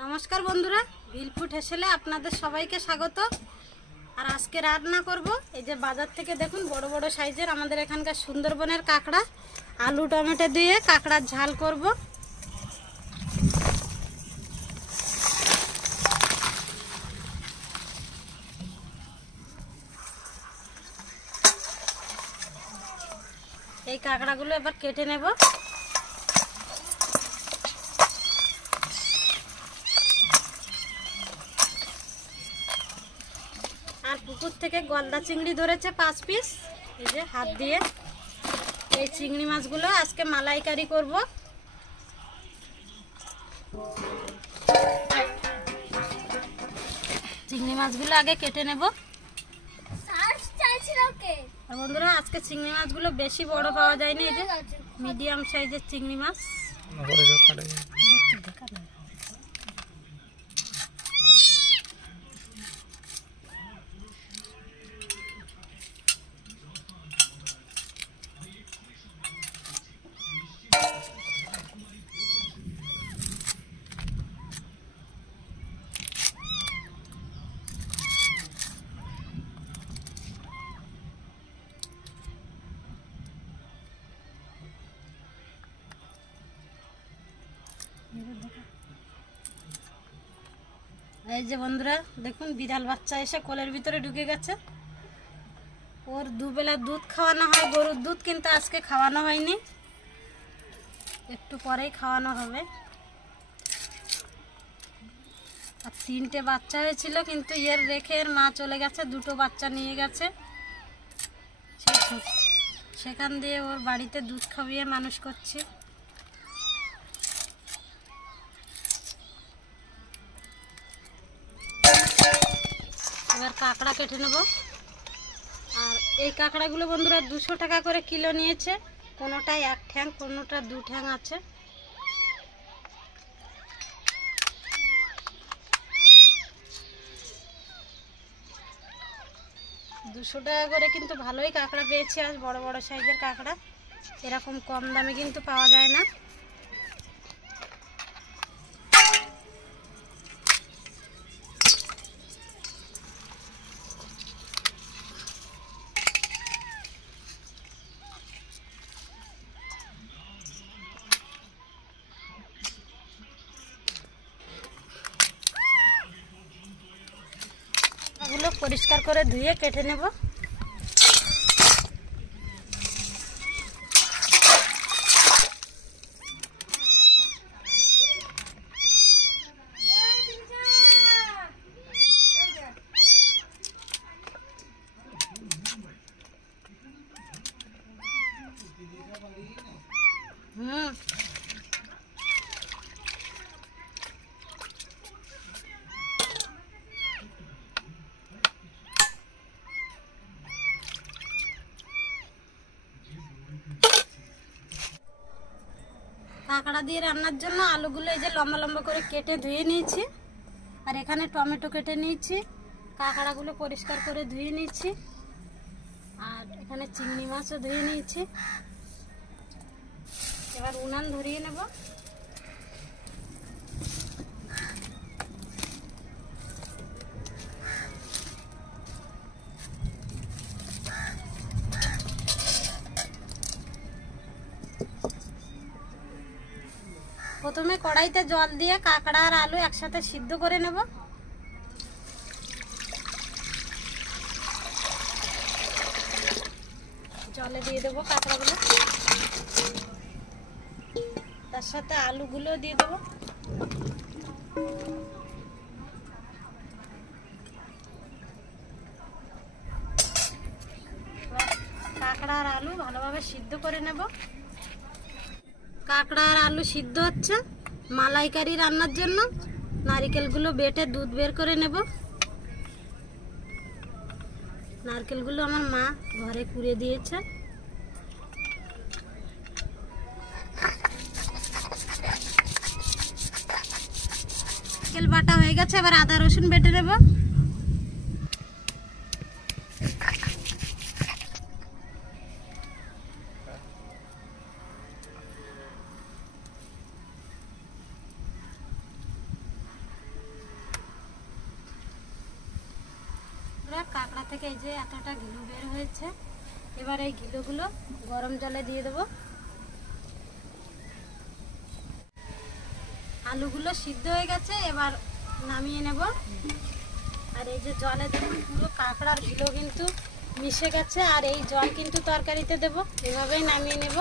नमस्कार बंधुरा ভিলফুড হেসেলে আপনাদের সবাইকে স্বাগত। আর আজকে রান্না করব এই যে বাজার থেকে দেখুন বড় বড় সাইজের আমাদের এখানকার সুন্দরবনের কাঁকড়া, আলু টমেটো দিয়ে কাঁকড়ার ঝাল করব। এই কাঁকড়াগুলো এবার কেটে নেব। আর পুকুর থেকে গলদা চিংড়ি ধরেছে 5 পিস, এই যে হাত দিয়ে। এই চিংড়ি মাছগুলো আজকে মালাইকারি করব। চিংড়ি মাছগুলো আগে কেটে নেব। আর বন্ধুরা আজকে চিংড়ি মাছগুলো বেশি বড় পাওয়া যায়নি, এই যে মিডিয়াম সাইজের চিংড়ি মাছ। এই যে বন্ধুরা দেখুন বিড়াল বাচ্চা এসে কোলের ভিতরে ঢুকে গেছে। ওর দুবেলা দুধ খাওয়ানো হয়, গরুর দুধ, কিন্তু আজকে খাওয়ানো হয়নি, একটু পরেই খাওয়ানো হবে। আর 3টে বাচ্চা হয়েছিল, কিন্তু এর রেখে এর মা চলে গেছে, 2টো বাচ্চা নিয়ে গেছে। সেখান দিয়ে ওর বাড়িতে দুধ খাইয়ে মানুষ করছি। এবার কাঁকড়া কেটে নেব। আর এই কাঁকড়াগুলো বন্ধুরা 200 টাকা করে কিলো নিয়েছে। কোনোটায় 1 ঠ্যাং, কোনোটা 2 ঠ্যাং আছে। দুশো টাকা করে কিন্তু ভালোই কাঁকড়া পেয়েছি আজ, বড় বড় সাইজের কাঁকড়া। এরকম কম দামে কিন্তু পাওয়া যায় না। এগুলো পরিষ্কার করে ধুয়ে কেটে নেব। কাঁকড়া দিয়ে রান্নার জন্য আলুগুলো এই যে লম্বা লম্বা করে কেটে ধুয়ে নিয়েছি। আর এখানে টমেটো কেটে নিয়েছি, কাঁকড়াগুলো পরিষ্কার করে ধুয়ে নিয়েছি। আর এখানে চিংড়ি মাছও ধুয়ে নিয়েছি। এবার উনান ধরিয়ে নেব। প্রথমে কড়াইতে জল দিয়ে কাঁকড়া আর আলু একসাথে সিদ্ধ করে নেব। জলে দিয়ে দেবো কাঁকড়াগুলো, তার সাথে আলুগুলো দিয়ে দেবো। কাঁকড়া আর আলু ভালোভাবে সিদ্ধ করে নেব। কাঁকড়া আর আলু সিদ্ধ হচ্ছে। মালাইকারি রান্নার জন্য নারকেলগুলো বেটে দুধ বের করে নেব। নারকেলগুলো আমার মা ঘরে কুড়ে দিয়েছে। নারকেল বাটা হয়ে গেছে, এবার আদা রসুন বেটে নেব। থেকে এই যে এতটা ঘিলু বের হয়েছে। এবার এই ঘিলুগুলো গরম জলে দিয়ে দেবো। আলুগুলো সিদ্ধ হয়ে গেছে, এবার নামিয়ে নেব। আর এই যে জলে দেখুন পুরো কাঁকড়ার ঘিলু কিন্তু মিশে গেছে, আর এই জল কিন্তু তরকারিতে দেব। এভাবেই নামিয়ে নেব।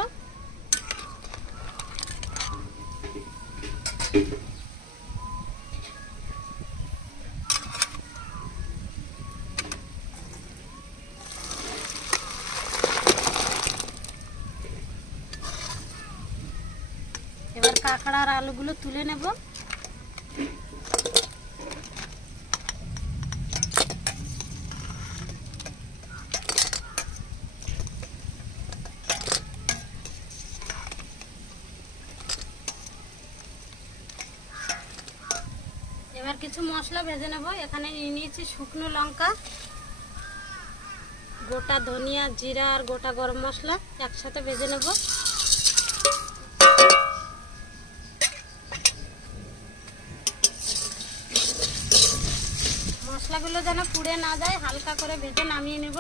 এবার কাঁকড়ার আলুগুলো তুলে নেব। এবার কিছু মশলা ভেজে নেব। এখানে নিয়ে নিয়েছি শুকনো লঙ্কা, গোটা ধনিয়া, জিরা আর গোটা গরম মশলা একসাথে ভেজে নেব। মশলাগুলো যেন পুড়ে না যায়, হালকা করে ভেজে নামিয়ে নেব।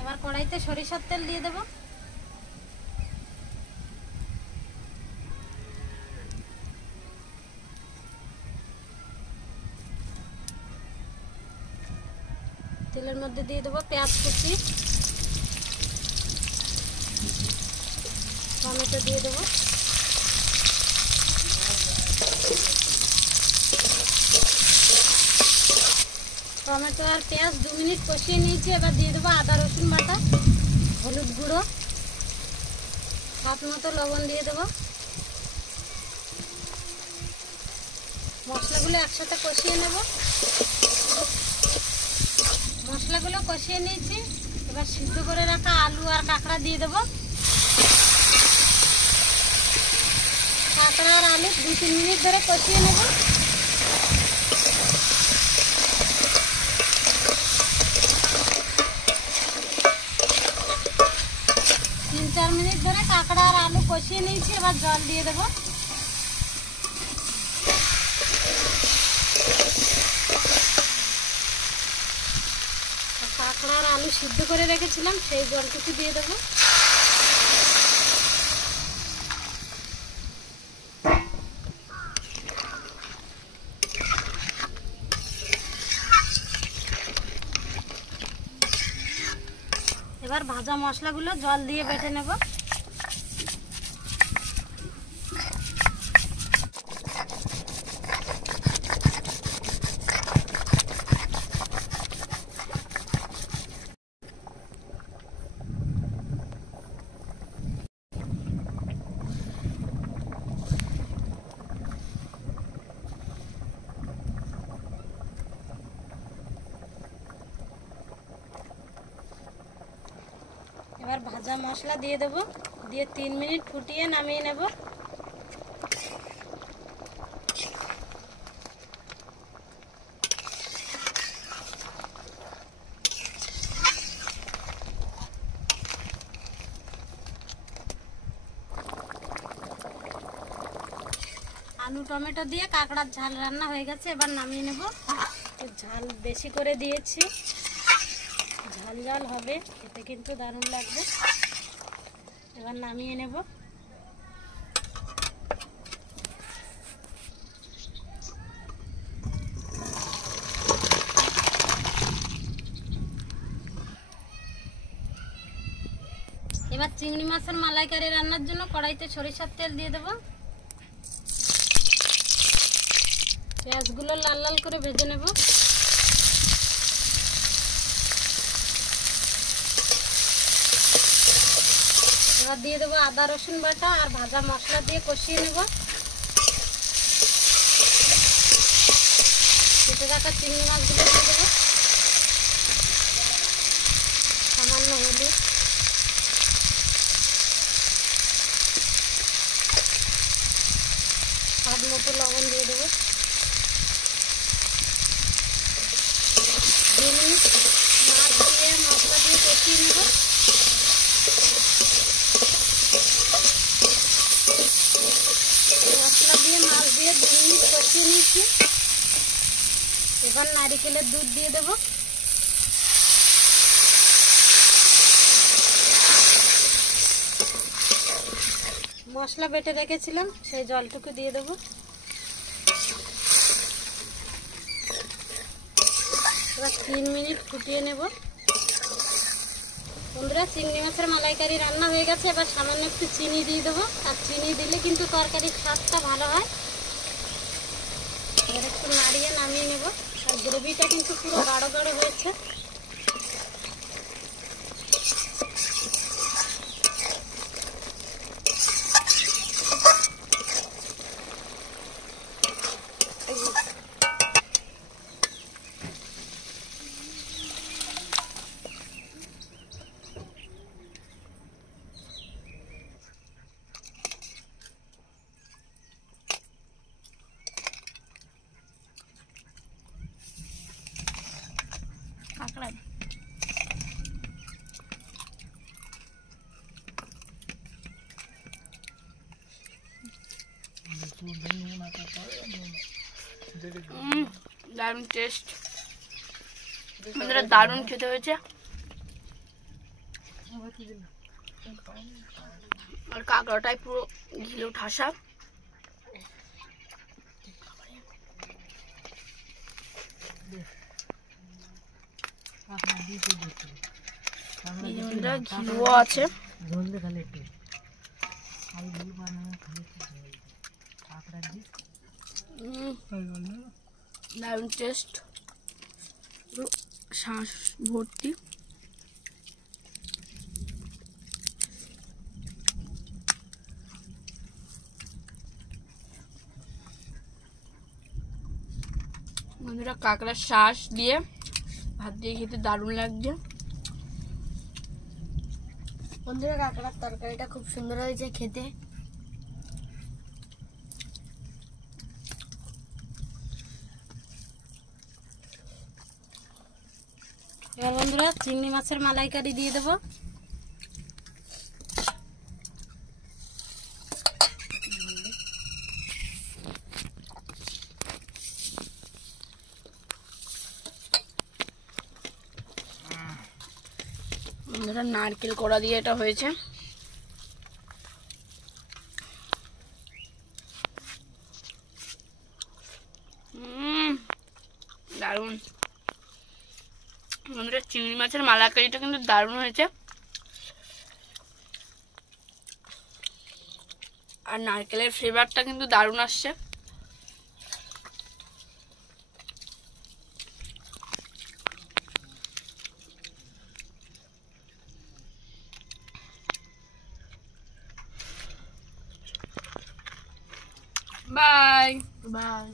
এবার কড়াইতে সরিষার তেল দিয়ে দেব। তেলের মধ্যে দিয়ে দেবো পেঁয়াজ কুচি, টমেটো দিয়ে দেবো। টমেটো আর পেঁয়াজ 2 মিনিট কষিয়ে নিয়েছি। এবার দিয়ে দেবো আদা রসুন বাটা, হলুদ গুঁড়ো, স্বাদ মতো লবণ দিয়ে দেবো। মশলাগুলো একসাথে কষিয়ে নেব। মশলাগুলো কষিয়ে নিয়েছি। এবার সিদ্ধ করে রাখা আলু আর কাঁকড়া দিয়ে দেবো। কাঁকড়া আর আলু 2-3 মিনিট ধরে কষিয়ে নেব। 3-4 মিনিট ধরে কাঁকড়া আর আলু কষিয়ে নিয়েছি। এবার জল দিয়ে দেবো। কাঁকড়া আর আলু সিদ্ধ করে রেখেছিলাম, সেই জলটুকু দিয়ে দেবো। এবার ভাজা মশলাগুলো জল দিয়ে বেটে নেব। এবার ভাজা মশলা দিয়ে দেব, দিয়ে 3 মিনিট ফুটিয়ে নামিয়ে নেব। আলু টমেটো দিয়ে কাঁকড়ার ঝাল রান্না হয়ে গেছে। এবার নামিয়ে নেব। ঝাল বেশি করে দিয়েছি, ঝাল ঝাল হবে, খেতে কিন্তু দারুণ লাগবে। এবার নামিয়ে নেব। এবার চিংড়ি মাছের মালাইকারি রান্নার জন্য কড়াইতে সরিষার তেল দিয়ে দেব। পেঁয়াজগুলো লাল লাল করে ভেজে নেব। এবার দিয়ে দেবো আদা রসুন বাটা আর ভাজা মশলা দিয়ে কষিয়ে নেব। কেটে রাখা চিংড়ি মাছগুলো দিয়ে দেবো। সামান্য হলুদ, স্বাদ মতো লবণ দিয়ে দেবো। 2 মিনিট মাছ দিয়ে মশলা দিয়ে কষিয়ে নেব। মশলা দিয়ে মাছ দিয়ে দিয়ে 2 মিনিট কষিয়ে নিয়েছি। এবার নারকেলের দুধ দিয়ে দেব। মশলা বেটে রেখেছিলাম সেই জলটুকু দিয়ে দেব। এবার 3 মিনিট ফুটিয়ে নেব। বন্ধুরা, চিংড়ি মাছের মালাইকারি রান্না হয়ে গেছে। এবার সামান্য একটু চিনি দিয়ে দেবো। আর চিনি দিলে কিন্তু তরকারির স্বাদটা ভালো হয়। এবার একটু নাড়িয়ে নামিয়ে নেব। আর গ্রেভিটা কিন্তু পুরো গাঢ় গাঢ় হয়েছে। দারুণ টেস্ট, দারুণ খেতে হয়েছে। আর কাঁকড়াটাই পুরো ঘিলো ঠাসা। ঘিও আছে। দারুণ টেস্ট, শ্বাস ভর্তি। বন্ধুরা, কাঁকড়ার শ্বাস দিয়ে ভাত দিয়ে খেতে দারুণ লাগছে। বন্ধুরা, কাঁকড়ার তরকারিটা খুব সুন্দর হয়েছে খেতে। এবার বন্ধুরা, চিংড়ি মাছের মালাইকারি দিয়ে দেবো। বন্ধুরা, নারকেল কোড়া দিয়ে এটা হয়েছে। দারুণ। বন্ধুরা, চিংড়ি মাছের মালাইকারিটা কিন্তু দারুণ হয়েছে। আর নারকেলের ফ্লেভারটা কিন্তু দারুণ আসছে। Bye bye.